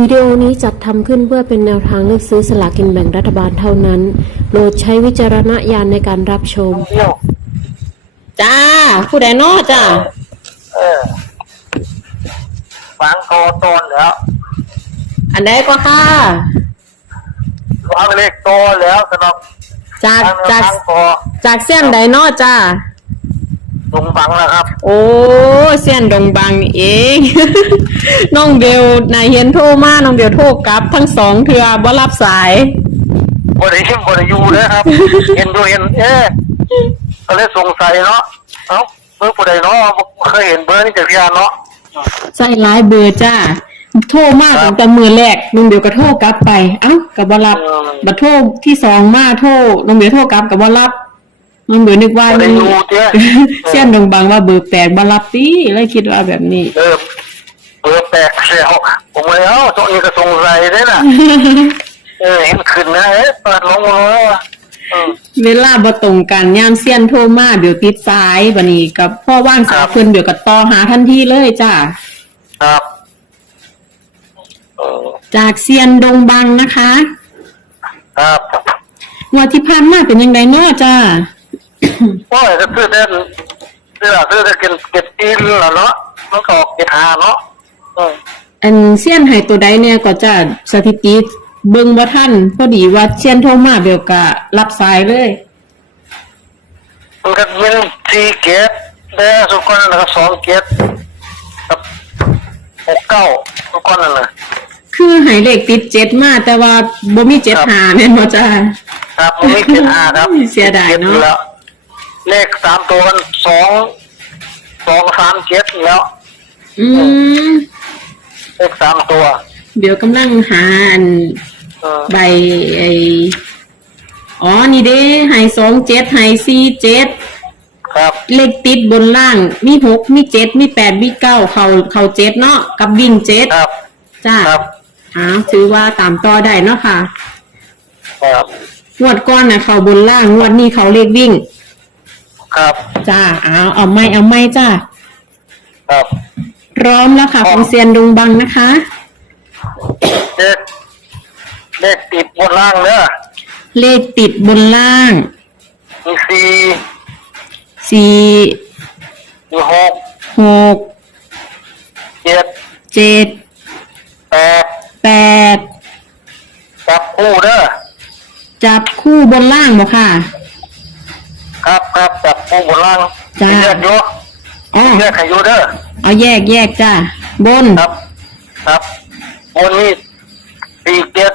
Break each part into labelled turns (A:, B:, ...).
A: วิดีโอนี้จัดทำขึ้นเพื่อเป็นแนวทางเลือกซื้อสลากินแบ่งรัฐบาลเท่านั้น โปรดใช้วิจารณญาณในการรับชม
B: เที่ยว
C: จ้า ผู้ใดนอจ้า
B: เออฟังโตตนแล้ว
C: อันใดก็ค่ะ
B: ฟังเลขโตแล้วสำหรับ
C: จาก
B: ทาง
C: จาก
B: ทางโต
C: จากเสี้ยนใดนอจ้า
B: ลุงบังแล้วครับ
C: โอ้เสี้ยนดงบางนี่เอง น้องเบลนายเห็นโทรมาน้องเบลโทรกลับ ทั้งสองเทือบ่รับสาย
B: บริยิมบริยูเลยครับ เห็นดูเห็น เอ๊ะก็เลยสงสัยเนาะเอ้าเบอร์ผู้ใดเนาะบ่เคยเห็นเบอร์นี่จากพี่อาเนาะ
C: ใส่หลายเบอร์จ้าโทรมาตั้งแต่มือแรกน้องเบลก็โทรกลับไป เอ้ากับบ่รับ
B: อืม
C: บัดโทรที่สองมาโทรน้องเบลโทรกลับกับบ่รับ น้องเบลนึกว่า
B: บริยูเจ้
C: เสี้ยนดงบางว่าเบอร์แปดบ่รับติเลยคิดว่าแบบนี้
B: เออเบอร์แปลกแล้วผมเลยเอ้าตรงนี้ก็สงสัยได้น่ะ เออเห็นขึ้นนะเอ๊ะเปิดลงมาแล้วอะอืม
C: เวลาบ่ตรงกันยามเซียนโทรมาเดี๋ยวติดสายบัดนี้กับพ่อว่างสา
B: ครั
C: ย
B: บ
C: เพิ่นเดี๋ยวก็ต่อหาทันทีเลยจ้า
B: ครับเออ
C: จากเซียนดงบังนะคะ
B: ครับ
C: งวดที่ผ่านมาเป็นยังไงเนาะจ้า
B: โอ้ยก็คือเด่นคืออะคือจะเก็บเก็บตีนแล้วเนาะมันก็ออกเก็บหาเนาะอืม
C: อันเซียนให้ตัวใดเนี่ยก็จะสถิติเบิ่งบ่ทันพอดีว่าเซียนโทรมาเดี๋ยวก็รับสายเลย
B: มันก็มีสี่เกตแต่สุกคนนั่นก็สองเกตกับหกเก้าสุกคนนั่นน่ะ
C: คือให้เลขติดเจ็ดมาแต่ว่าบ่มีเจ็ด
B: ครับ
C: หาแม่นบ่จ้า
B: ครับมันมีเกตหาครับ
C: เสียดายเนอะ
B: จ็แล้ว เลขสามตัวกันสองสองสามเกตแล้ว
C: อืม
B: เลขสามตัว
C: เดี๋ยวกำลังหาอัน
B: เออ
C: ใบไออ๋อ นี่เด้ไฮสองเจ็ดไฮสี่เจ็ด
B: ครับ
C: เลขติดบนล่าง มีหกมีเจ็ดมีแปดมีเก้าเขาเขาเจ็ดเนาะ กับวิ่งเจ็ด
B: ครับ
C: จ้า
B: ครับ
C: อ้าวถือว่าตามต่อได้เนาะค่ะ
B: ครับ
C: งวดก้อนนะเขาบนล่าง งวดนี้เขาเลขวิ่ง
B: ครับ
C: จ้าอ้าวเอาไม่เอาไม่จ้า
B: ครับ
C: พร้อมแล้วค่ะ ของเซียนดงบังนะคะ
B: เลขเลขติดบนล่างเนอะ
C: เลขติดบนล่าง
B: มีสี่
C: สี่
B: มีหก
C: หก
B: เจ็ด
C: เจ็ด
B: แปด
C: แปด
B: จับคู่เด้อ
C: จับคู่บนล่างบ่ค่ะ
B: ครับครับ จับคู่บนล่าง
C: จ้า
B: แยกอยู่
C: อ๋อ
B: แยกให้อยู่เด้อ
C: เอาแยกแยกจ้าบน
B: ครับ ครับบนนี้สี่เจ็ด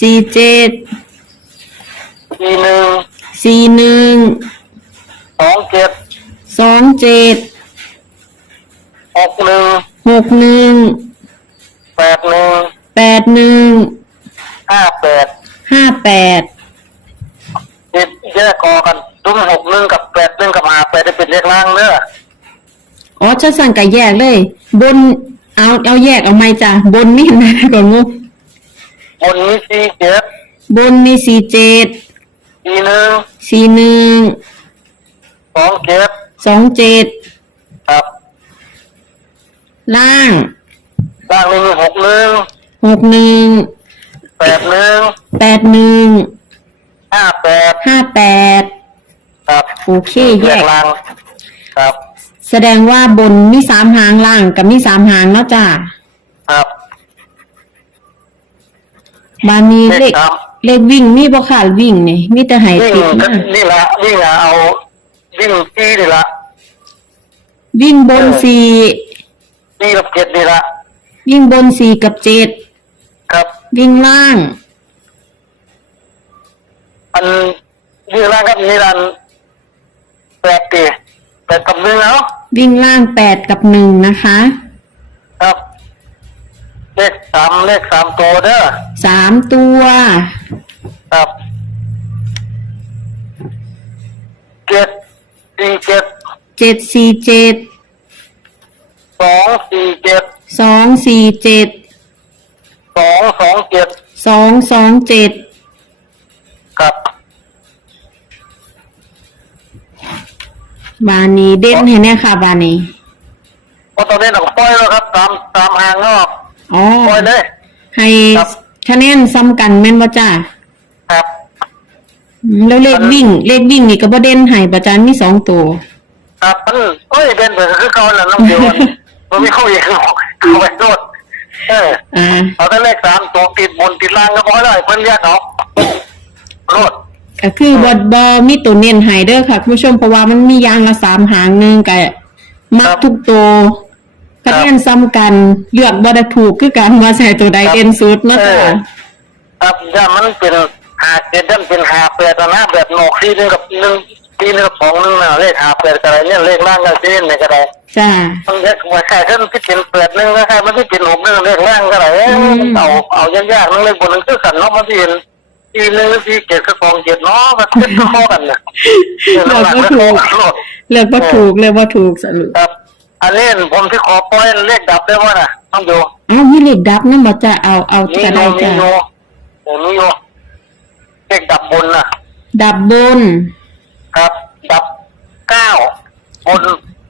C: สี่เจ็ด
B: สี่หนึ่ง
C: สี่หนึ่ง
B: สองเจ็ด
C: สองเจ็ด
B: หกหนึ่ง
C: หกหนึ่ง
B: แปดหนึ่ง
C: แปดหนึ่ง
B: ห้าแปด
C: ห้าแปด
B: เจ็ดแยกกอกัน ตุ้มหกหนึ่งกับแปดหนึ่งกับห้าแปดได้เป็นเลขล่างเด้อ
C: อ๋อจะสั่งกับแยกเลย บนเอาเอาแยกเอาไหมจ้ะบนนี่เห็นไหมก่อนงู
B: บนนี้สี่เจ็ด
C: บนมีสี่เจ็ด
B: สี่หนึ่ง
C: สี่หนึ่ง
B: สองเจ็ด
C: สองเจ็ด
B: ครับ
C: ล่าง
B: ล่างนี้มีหกหนึ่ง
C: หกหนึ่ง
B: แปดหนึ่ง
C: แปดหนึ่ง
B: ห้าแปด
C: ห้าแปด
B: ครับ
C: โอเคแยก
B: ล่าง ครับ
C: แสดงว่าบนมีสามหางล่างกับมีสามหางเนาะจ้ะ
B: ครับ
C: บานนี้
B: เล
C: เล
B: ข
C: ข
B: สาม
C: เลขวิ่งมีบ่ขาดวิ่งนี่มีแต่ไห้
B: วิ่ง
C: ติด
B: ก็
C: มา
B: นี่ละวิ่งอะเอาวิ่งที่นี่ละ
C: วิ่งบน
B: เออ
C: สี่
B: ที่กับเจ็ดนี่ละ
C: วิ่งบนสี่กับเจ็ด
B: ครับ
C: วิ่งล่าง
B: อันวิ่งล่างครับนี่ลัน แปดตีแปดกับหนึ่งแล้ว
C: วิ่งล่างแปดกับหนึ่งนะคะ
B: ครับ เลขสามเลขสามตัวเด้อ
C: สามตัว
B: ครับเจ็ดสี่เจ็ด
C: เจ็ดสี่เจ็ด
B: สองสี่เจ็ด
C: สองสี่เจ็ด
B: สองสองเจ็ด
C: สองสองเจ็ด
B: ครับ
C: บานนี้เด่นให้แน่ค่ะ บานนี้
B: เพราะตอนนี้หนังปล่อยแล้วครับ ตามตามหางนอก
C: อ๋อ
B: ปล่อยเลย
C: ให้
B: ครับ
C: คะแนนซ้ำกันแม่นบ่จ้า
B: ครับ
C: อืมแล้วเลขวิ่ง เลขวิ่งนี่ก็บ่เด่นให้ประจานมีสองตัว
B: ครับมันโอ้ยเด่นไปคือเขาแหละน้ำเดียวมันมันไม่เข้าอีกเข้าไปโดดเออ
C: อ่า
B: เอาแต่เลขสามตัวติดบนติดล่างก็พอได้เพิ่นเรียกเอาโลด
C: ก็คือบ่บ่มีตัวเน้นให้เด้อค่ะคุณผู้ชมเพราะว่ามันมีอยางละสามหางหนึงก็มักทุกตัวคะแนนซ้ำกันเลือกบ่ได้ถูกคือกันว่าใส่ตัวใดเด่นสุดเนาะ
B: เอ
C: จ้า
B: อครับย่ามันเป็นหาเจ็ดย่ามันเป็นหาแปดนะแบบโนกที่หนึงกับหนึ่งที่หนึงกับสองหนึงนะเลขหาแปดอะไรเนี่ยเลขล่างก็เช่นในกระได
C: จ้า
B: มันแค่ว่าแค่ท่านที่เป็นแปดหนึงก็แค่มันที่เป็นหกหนึงเลขล่างก็ได้เอ้ย
C: อืม
B: เอาเอายากๆนั่นเลขบนหนึงคือกันเนาะมันที่ สี่หนึงที่เจ็ดกับสองเจ็ดเนาะมันเป็นข้อกันนะ
C: เลือกบ่ถูก
B: โลด
C: เลือกบ่ถูกเลือกบ่ถูกสรุป
B: ครับ อันนี้ผมที่ขอปล่อยเลขดับได้ว่าน่ะต้องดู
C: เอ้ามีเลขดับนำบ่จ้าเอาเอา
B: มี
C: ก็
B: โย
C: ได้จ้า
B: โยโอ้มีโยเลขดับบนน่ะ
C: ดับบน
B: ครับ ดับเก้าบน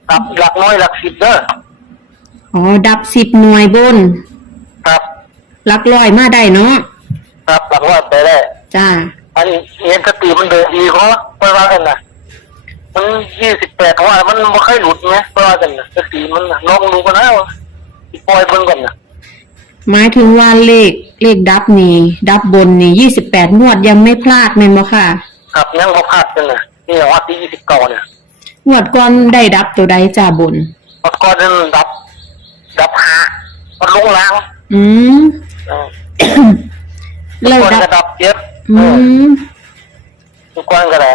B: ดับหลักน้อยหลักสิบเด้อ
C: อ๋อดับสิบหน่วยบน
B: ครับ
C: หลักร้อยมาได้เนาะ
B: ครับหลักว่าไปได้
C: จ้า
B: อันนี้เห็นสติมันเดินดีเพราะเพราะว่ากันนะมันยี่สิบแปดว่ามันไม่ค่อยหลุดไงเพราะว่ากันนะสติมันน่ะลองดูกันนะปล่อยเบิ่งก่อนนะ
C: หมายถึงว่าเลขเลขดับนี่ ดับบนนี่ยี่สิบแปดงวดยังไม่พลาดแม่นบ่ค่ะ
B: ครับยังพอพลาดกันนะนี่ว่าที่ยี่สิบเก้าเนี่ย
C: งวดก่อนได้ดับตัวใดจ้าบน
B: พอก่อนนั้นดับ ดับหามันลงล้าง
C: อืม
B: เออ
C: แล้ว
B: ก่อน
C: ดับ
B: ก็ดับเจ็บ
C: อืม
B: ทุกคนก็ได้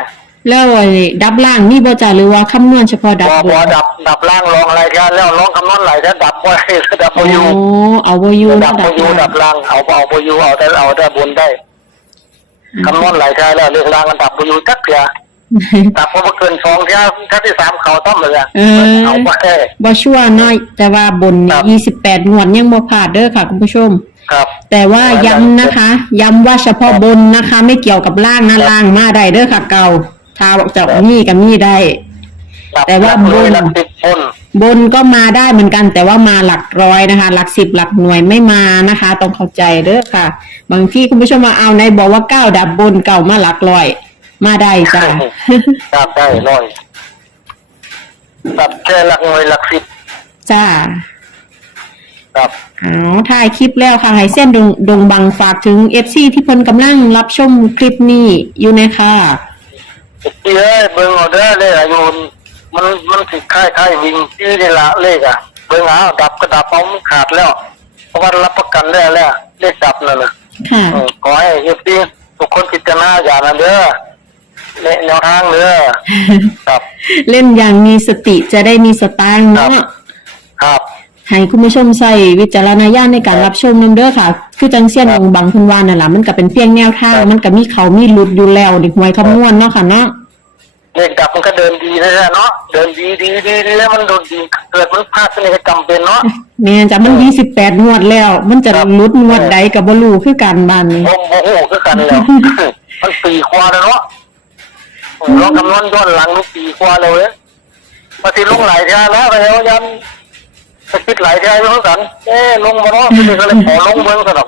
C: แล้วไอ้ดับล่างนี่บ่จ้าหรือว่าคำนวณเฉพาะดั
B: บบอบ
C: น
B: อดับดับล่างลองอะไรกันแล้วลองคำนวณไหลถ้าดับบ่ได้ดับ
C: โอ้
B: บ่อยู่
C: เอาบ่อยู่
B: ดั
C: เนาะ
B: บ
C: ดั
B: บ่
C: บ
B: อยู่ดับ
C: ล่าง
B: ล่างเอาเอาบ่อยู่เอาแต่เอาแต่บนได้คำนวณไหลใช่แล้วเรื่องล่างมันดับบ่อยู่จักเสียดับบ่เกินสองเที่ยถ้าที่สามเขาต้องเลยอะ
C: เออ
B: เอาไปได้
C: บ่ชัวร์น้อย แต่ว่าบน
B: ครับ
C: ยี่สิบแปดงวดยังบ่พลาดเด้อค่ะคุณผู้ชม
B: ครับ
C: แต่ว่าย้ำนะคะ ย้ำว่าเฉพาะบนนะคะ ไม่เกี่ยวกับล่างนะครับล่างมาได้เด้อค่ะ เก่าถ้าบอกจะมีกับมีได้
B: ดับ
C: แต่ว่า
B: หลักหน่วย
C: บน
B: หลักสิบบน
C: บนก็มาได้เหมือนกัน แต่ว่ามาหลักร้อยนะคะ หลักสิบหลักหน่วยไม่มานะคะ ต้องเข้าใจเด้อค่ะ บางที่คุณผู้ชมมาเอาในบอกว่าเก้าดับบนเก่ามาหลักร้อย มาได้จ้ะ
B: ดับได้ร้อยดับแค่หลักหน่วยหลักสิบ
C: จ้า
B: ครับ
C: เอาถ่ายคลิปแล้วค่ะให้เส้นดงดงบังฝากถึงเอฟซีที่เพิ่นกำลังรับชมคลิปนี้อยู่นะคะ
B: เอ้ยเบิ่งเอาเด้อเลขอายุมันมันสิคล้ายคล้ายๆวิ่งที่นี่ละเลขอะเบิ่งเอาดับก็ดับเอามันขาดแล้ว เพราะว่ารับประกันได้แล้วเลขดับนั่นน่ะ
C: ค่ะ
B: เออขอให้เอฟซีทุกคนพิจารณาอย่างนั้นเด้อในแนวทางเด้อครับ
C: เล่นอย่างมีสติจะได้มีสตางค์เนาะ
B: ครับ
C: ให้คุณผู้ชมใส่วิจารณญาณในการรับชมนํเด้อค่ะ คือจังเสียนองบังคุณวานนั่นล่ะมันก็เป็นเพียงแนวทาง มันก็มีเขามีหลุดอยู่แล้วเด็กหวยคำนวณเนาะค่ะเนาะ
B: เลขดับมันก็เดินดีเลยเนาะเดินดีดีดีดีแล้วมันโดนดีเกิดมันพลาดนี่ก็จำเป็นเนาะ
C: แม่นจ้ะมัน28งวดแล้ว มันจะ
B: ครับ
C: หลุดงวดใดก็บ่รู้คือกันบ้านนี้
B: โมโมโหคือกันแล้วมันปีกว่าแล้วเนาะลองคำนวณย้อนหลังลูกปีกว่าเลยเว้ยมาทีลงหลายเท่าแล้วไปแล้วยันส คิดหลายเท่าแล้วกันเอ้ลงมาเนาะก็เลยก็เลยขอลงเมืองสนับ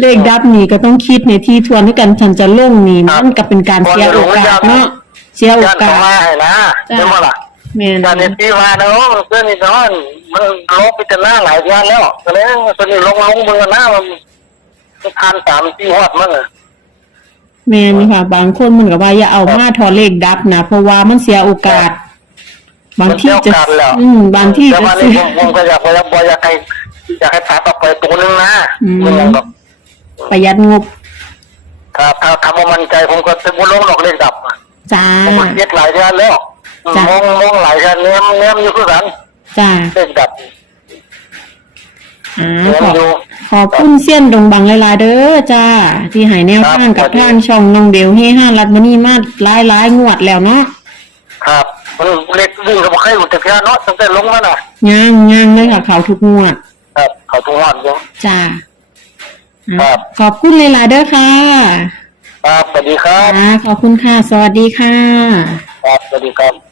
C: เลขดับนี่ก็ต้องคิดในที่ทวนด้วยกันฉันจะลงนี่
B: ครับ
C: มันก็เป็นการเสียโอกาสเนาะเสียโอ
B: ยัน
C: กา
B: เข้า
C: ส
B: มาให้นะ
C: จ้ะ
B: ใช่ไหมล่ะ
C: แม่น
B: ยันเนี่ยที่มาเนาะเพื่อนนี่เนาะมันลบไปจะหน้าหลายเท่าแล้วก็เลยตอนนี้ลงลงเมืองหน้ามันมันทานสามที่ฮอดมั้งอะ
C: แม่นค่ะ บางคนมันก็ว่าอย่าเอามาถอเลขดับนะเพราะว่ามันเสียโอกาส บางที่จะ
B: มันเที่ยวกันแล้ว
C: อืม บางที่
B: แต่
C: จะ
B: ว่า
C: ซื้
B: นี่
C: อ
B: ผมผมก็อยากไปแล้วบอยอยากให้อยากให้ตัดออกไปตัวนึงนะ
C: อืม
B: มันยังแบบ
C: ประหยัดงบ
B: ถ้าถ้าทำว่ามั่นใจผมก็จะบุลงดอกเลขดับอะ
C: จ้า
B: ผมก็เช็ดหลายเดือนแล้ว
C: จ้ะ
B: มองมองหลายเดือนเนี้ยเนี้ยมันอยู่คือกัน
C: จ้า
B: เลขดับ
C: อ่า
B: เนี้ย
C: ข
B: มั
C: อนบ
B: อยู่
C: ขอบคุณเสี้ยนดงบังหลายๆเด้อจ้า ที่ให้แนวทางกับ
B: ครับ
C: ทางช่องน้องเดียวเฮห้ารัดมานี่มาหลายหลายๆงวดแล้วเนาะ
B: ครับ มันเล็กวิ่งกับใครอยู่แต่เพียเนาะตั้งแต่ลงมาน่ะ
C: ย่างย่างเลยค่ะเขาทุกงวด
B: ครับ เขาทุกวันอยู่
C: จ้าอ่า
B: ครับ
C: ขอบคุณหลายๆเด้อค่ะ
B: ครับสวัสดีครับ
C: อ่าขอบคุณค่ะ สวัสดีค่ะ
B: ครับสวัสดีครับ